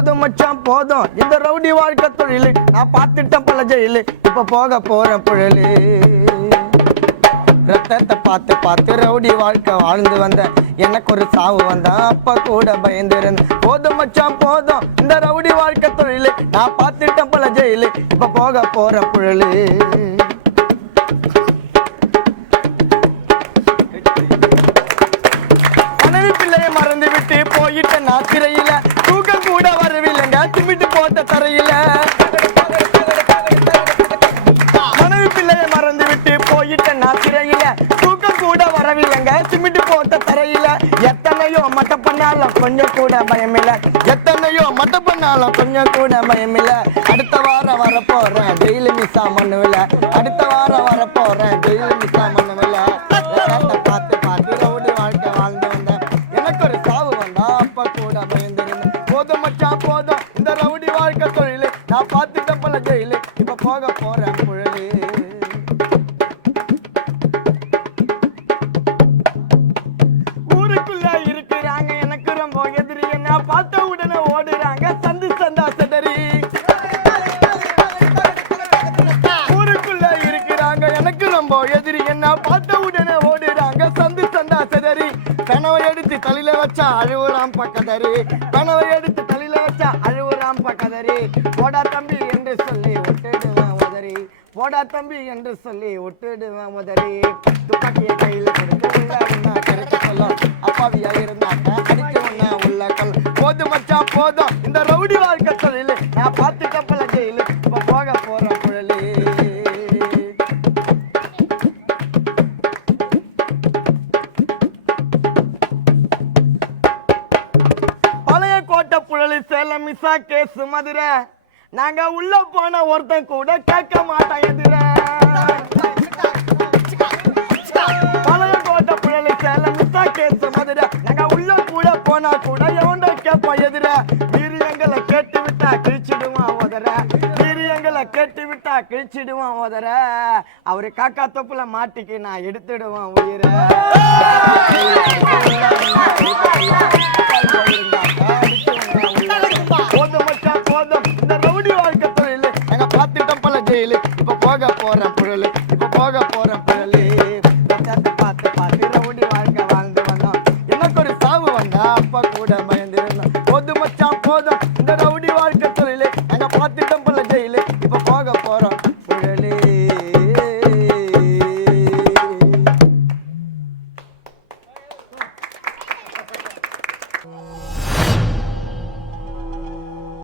போதும் மச்சான் போதும் இந்த ரவுடி வாழ்க்கை தொழிலு நான் பார்த்துட்டேன் பல ஜெயிலு இப்ப போக போறேன் புழலு ரத்தத்தை பார்த்து பார்த்து ரவுடி வாழ்க்கை வாழ்ந்து வந்த எனக்கு ஒரு சாவு வந்தான் அப்ப கூட பயந்திருந்தேன் போதும் மச்சான் போதும் இந்த ரவுடி வாழ்க்கை தொழிலு நான் பார்த்துட்டேன் பல ஜெயிலு இப்ப போக போற புழலு மனைவி பிள்ளையை மறந்து விட்டு போயிட்ட நான் திரையில தூக்கம் கூட வரவில்லைங்க திமிட்டு போட்ட தரையில மனைவி பிள்ளையை மறந்து விட்டு போயிட்ட நான் திரையில தூக்கம் கூட வரவில்லைங்க திமிட்டு போட்ட தரையில எத்தனையோ மட்ட பண்ணாலும் கொஞ்சம் கூட பயமில்ல எத்தனையோ மட்ட பண்ணாலும் கொஞ்சம் கூட பயமில்ல அடுத்த வாரம் வரப்போறேன் டெய்லி மிஸ்ஸா பண்ணுவில்ல அடுத்த வாரம் வரப்போறேன் டெய்லி மிஸ்ஸா பண்ணுவில்ல பார்த்து பார்த்து ரவுடி வாழ்க்கை வாழ்ந்து வந்தேன் எனக்கு ஒரு சாவு வந்தா அப்ப கூட பயந்திருந்தேன் போதும் மச்சான் போதும் இந்த ரவுடி வாழ்க்கை தொழிலு நான் பார்த்துட்டேன் பல ஜெயிலு இப்ப போக போறேன் புழலு ஊருக்குள்ள இருக்கிறாங்க எனக்கு ரொம்ப எதிரி என்ன பார்த்த உடனே ஓடுறாங்க சந்து சந்தா சதறி ஊருக்குள்ள இருக்கிறாங்க எனக்கு ரொம்ப எதிரி என்ன பார்த்த உடனே ஓடுறாங்க சந்து சந்தா சதறி கனவை எடுத்து தலையில வச்சா அழுவுறாம் பக்கதறி கனவை எடுத்து தலையில வச்சா அழுவுறாம் பக்கதறி போடா தம்பி என்று சொல்லி விட்டுடுவேன் உதறி போடா தம்பி என்று சொல்லி விட்டுடுவேன் உதறி துப்பாக்கிய கையில கொடுத்து உள்ள கிடைக்க சொல்லும் அப்பாவியா இருந்தாக்க அடிக்க உன்ன உள்ள கொல் போதும் மச்சான் போதும் இந்த ரவுடி வாழ்க்கை தொழிலு நான் பார்த்து கப்பல ஜெயிலு இப்ப போக போற புழலு புழலி சேலம் மிஸ்ஸா கேஸ் மதுரை நாங்க உள்ள போன ஒருத்தன் கூட கேட்க மாட்டான் எதிர பழைய கோட்டை புழலி சேலம் மிஸ்ஸா கேஸ் மதுரை நாங்க உள்ள கூட போனா கூட எவன்டா கேட்பான் எதிர வீரியங்களை கேட்டு விட்டா கிழிச்சிடுவான் உதற வீரியங்களை கேட்டு விட்டா கிழிச்சிடுவான் உதற அவரு காக்கா தொப்புல மாட்டிக்கு நான் எடுத்துடுவான் உயிரை போதும் மச்சான் போதும் இந்த ரவுடி வாழ்க்கை தொழிலு நாங்க பார்த்துட்டோம் பல ஜெயிலு இப்ப போக போறேன் புழலு இப்ப போக போறேன் புழலு பார்த்து பார்த்து ரவுடி வாழ்க்கை வாழ்ந்து வந்தோம் எனக்கு ஒரு சாவு வந்தா அப்ப கூட பயந்திருந்தோம் போதும் மச்சான் போதும் இந்த ரவுடி வாழ்க்கை தொழிலு நாங்க பார்த்துட்டோம் பல ஜெயிலு இப்ப போக போறோம் புழலு